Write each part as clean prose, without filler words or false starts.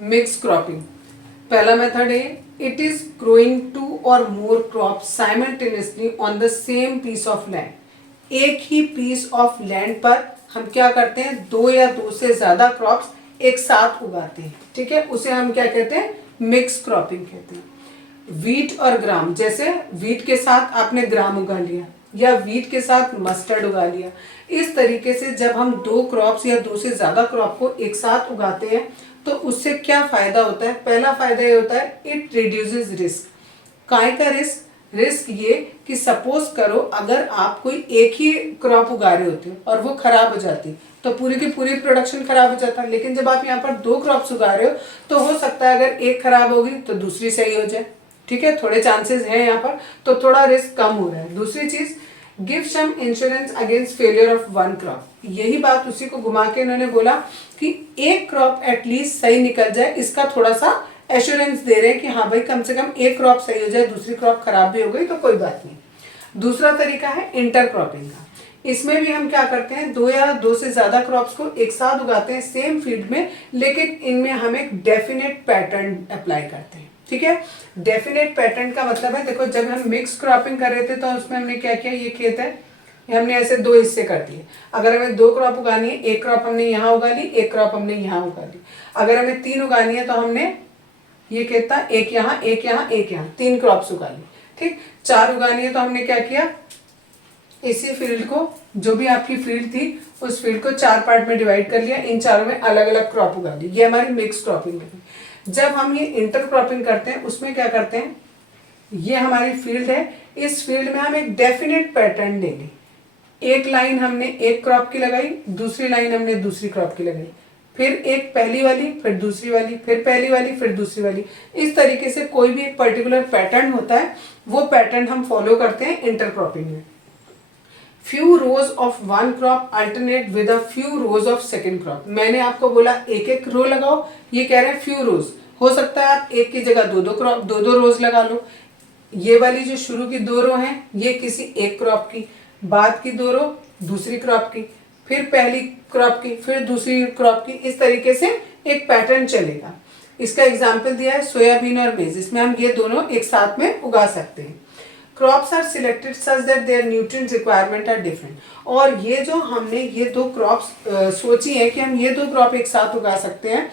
Mix cropping. पहला method है it is growing 2 और more crop simultaneously on the same piece of land. एक ही पीस ऑफ लैंड पर हम क्या करते हैं, 2 या 2 से ज्यादा क्रॉप्स एक साथ उगाते हैं। ठीक है, उसे हम क्या कहते हैं, मिक्स क्रॉपिंग कहते हैं। वीट और ग्राम, जैसे वीट के साथ आपने ग्राम उगा लिया या वीट के साथ मस्टर्ड उगा लिया। इस तरीके से जब हम 2 क्रॉप्स या 2 से ज्यादा क्रॉप को एक साथ उगाते हैं तो उससे क्या फायदा होता है। पहला फायदा ये होता है इट रिड्यूसेस रिस्क। काय का रिस्क, रिस्क ये कि सपोज करो अगर आप कोई एक ही क्रॉप उगा रहे होते और वो खराब हो जाती तो पूरी की पूरी प्रोडक्शन खराब हो जाता। लेकिन जब आप यहाँ पर 2 क्रॉप्स उगा रहे हो तो हो सकता है अगर एक खराब होगी तो दूसरी सही हो जाए। ठीक है, थोड़े चांसेस हैं यहाँ पर, तो थोड़ा रिस्क कम हो रहा है। दूसरी चीज, give some insurance against failure of one crop. यही बात उसी को घुमा के इन्होंने बोला कि एक क्रॉप एटलीस्ट सही निकल जाए, इसका थोड़ा सा एश्योरेंस दे रहे हैं कि हाँ भाई कम से कम एक क्रॉप सही हो जाए, दूसरी क्रॉप खराब भी हो गई तो कोई बात नहीं। दूसरा तरीका है इंटर क्रॉपिंग का। इसमें भी हम क्या करते हैं, 2 या 2 से ज्यादा क्रॉप्स को एक साथ उगाते हैं सेम फील्ड में, लेकिन इनमें हम एक डेफिनेट पैटर्न अप्लाई करते हैं। ठीक है, डेफिनेट पैटर्न का मतलब है, देखो जब हम मिक्स क्रॉपिंग कर रहे थे तो उसमें हमने क्या किया, ये खेत है, हमने ऐसे 2 हिस्से कर दिए। अगर हमें 2 क्रॉप उगानी है, एक क्रॉप हमने यहाँ उगा ली, एक क्रॉप हमने यहाँ उगा ली। अगर हमें 3 उगानी है तो हमने ये कहता एक यहाँ एक यहाँ एक यहाँ 3 क्रॉप्स उगा ली। ठीक, 4 उगानी है तो हमने क्या किया, इसी फील्ड को, जो भी आपकी फील्ड थी उस फील्ड को 4 पार्ट में डिवाइड कर लिया, इन चारों में अलग अलग क्रॉप उगा ली। ये हमारी मिक्स क्रॉपिंग है। जब हम ये इंटर क्रॉपिंग करते हैं उसमें क्या करते हैं, ये हमारी फील्ड है, इस फील्ड में हम एक डेफिनेट पैटर्न देंगे। एक लाइन हमने एक क्रॉप की लगाई, दूसरी लाइन हमने दूसरी क्रॉप की लगाई, फिर एक पहली वाली, फिर दूसरी वाली, फिर पहली वाली, फिर दूसरी वाली। इस तरीके से कोई भी एक पर्टिकुलर पैटर्न होता है, वो पैटर्न हम फॉलो करते हैं इंटरक्रॉपिंग में। Few rows of one crop alternate with a few rows of second crop. मैंने आपको बोला एक एक रो लगाओ, ये कह रहे हैं फ्यू रोज। हो सकता है आप एक की जगह 2-2 क्रॉप 2-2 रोज लगा लो। ये वाली जो शुरू की 2 रो हैं ये किसी एक क्रॉप की, बाद की 2 रो दूसरी क्रॉप की, फिर पहली क्रॉप की, फिर दूसरी क्रॉप की। इस तरीके से एक पैटर्न चलेगा। इसका एग्जाम्पल दिया है सोयाबीन और मेज, इसमें हम ये दोनों एक साथ में उगा सकते हैं। Crops are selected such that their nutrient requirement are different. और ये जो हमने ये 2 क्रॉप्स सोची है कि हम ये 2 क्रॉप एक साथ उगा सकते हैं,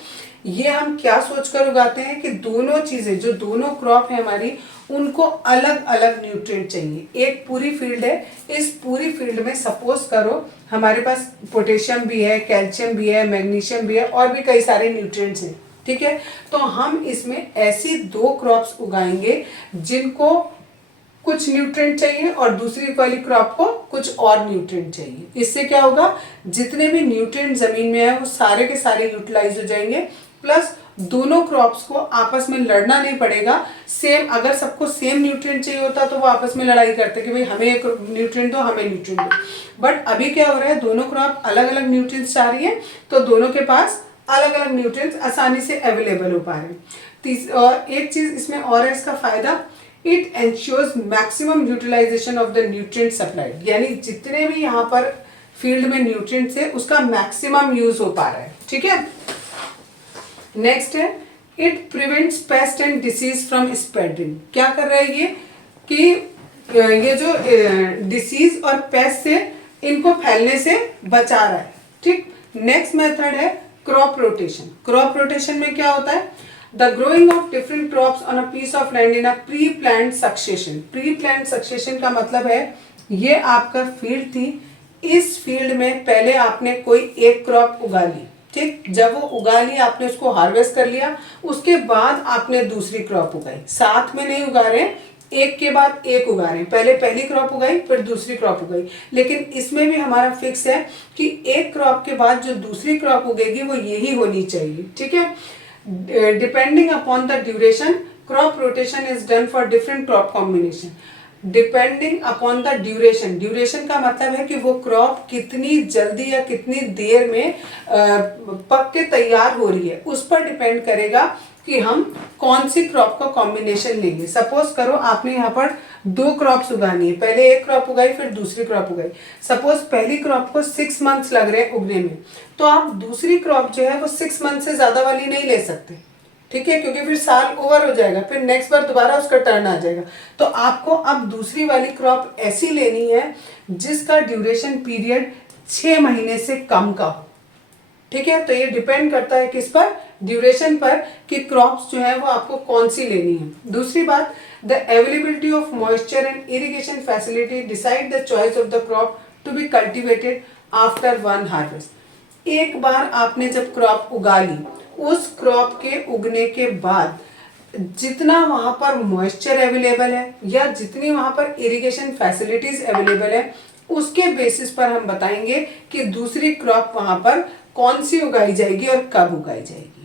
ये हम क्या सोचकर उगाते हैं कि दोनों चीजें, जो दोनों क्रॉप है हमारी, उनको अलग अलग न्यूट्रिएंट चाहिए। एक पूरी फील्ड है, इस पूरी फील्ड में सपोज करो हमारे पास पोटेशियम भी है, कैल्शियम भी है, मैग्नीशियम भी है और भी कई सारे न्यूट्रिएंट्स हैं। ठीक है, तो हम इसमें ऐसी 2 क्रॉप्स उगाएंगे जिनको कुछ न्यूट्रिएंट चाहिए और दूसरी वाली क्रॉप को कुछ और न्यूट्रिएंट चाहिए। इससे क्या होगा, जितने भी न्यूट्रिएंट जमीन में है वो सारे के सारे यूटिलाइज हो जाएंगे, प्लस दोनों क्रॉप्स को आपस में लड़ना नहीं पड़ेगा। सेम, अगर सबको सेम न्यूट्रिएंट चाहिए होता तो वो आपस में लड़ाई करते कि भाई हमें एक न्यूट्रिएंट दो, हमें न्यूट्रिएंट दो। बट अभी क्या हो रहा है, दोनों क्रॉप अलग अलग न्यूट्रिएंट्स चाह रही है तो दोनों के पास अलग अलग न्यूट्रिएंट्स आसानी से अवेलेबल हो पा रहे हैं। और एक चीज इसमें और है, इसका फायदा, it ensures maximum utilization of the nutrient supplied. यानी जितने भी यहाँ पर फील्ड में न्यूट्रिएंट्स है उसका मैक्सिमम यूज हो पा रहा है। ठीक है, नेक्स्ट है it prevents paste and disease from spreading. क्या कर रहा है ये कि ये जो डिसीज और पेस्ट से इनको फैलने से बचा रहा है। ठीक, नेक्स्ट मेथड है क्रॉप रोटेशन। क्रॉप रोटेशन में क्या होता है, the growing of different crops on a piece of land in a pre planned succession. Pre planned succession का मतलब है, ये आपका फील्ड थी, इस फील्ड में पहले आपने कोई एक क्रॉप उगा ली। ठीक, जब वो उगा ली आपने उसको हार्वेस्ट कर लिया, उसके बाद आपने दूसरी क्रॉप उगाई। साथ में नहीं उगा रहे, एक के बाद एक उगा रहे हैं, पहले पहली क्रॉप उगाई फिर दूसरी क्रॉप उगाई। लेकिन इसमें भी हमारा फिक्स है कि एक क्रॉप के बाद जो दूसरी क्रॉप उगेगी वो यही होनी चाहिए। ठीक है, depending upon the duration crop rotation is done for different crop combination. Depending upon the duration, duration का मतलब है कि वो क्रॉप कितनी जल्दी या कितनी देर में पक के तैयार हो रही है, उस पर डिपेंड करेगा कि हम कौन सी क्रॉप का कॉम्बिनेशन लेंगे। सपोज करो आपने यहाँ पर 2 क्रॉप्स उगानी है, पहले एक क्रॉप उगाई फिर दूसरी क्रॉप उगाई। सपोज पहली क्रॉप को 6 मंथ्स लग रहे हैं उगने में, तो आप दूसरी क्रॉप जो है वो 6 मंथ से ज्यादा वाली नहीं ले सकते। ठीक है, क्योंकि फिर साल ओवर हो जाएगा, फिर नेक्स्ट बार दोबारा उसका टर्न आ जाएगा। तो आपको अब दूसरी वाली क्रॉप ऐसी लेनी है जिसका ड्यूरेशन पीरियड 6 महीने से कम का हो। ठीक है, तो ये डिपेंड करता है किस पर, ड्यूरेशन पर, कि क्रॉप्स जो है वो आपको कौन सी लेनी है। दूसरी बात, the availability of moisture and irrigation facility decide the choice of the crop to be cultivated after one harvest. एक बार आपने जब क्रॉप उगा ली, उस क्रॉप के उगने के बाद जितना वहां पर मॉइस्चर अवेलेबल है या जितनी वहां पर इरिगेशन फैसिलिटीज अवेलेबल है, उसके बेसिस पर हम बताएंगे कि दूसरी क्रॉप वहां पर कौन सी उगाई जाएगी और कब उगाई जाएगी।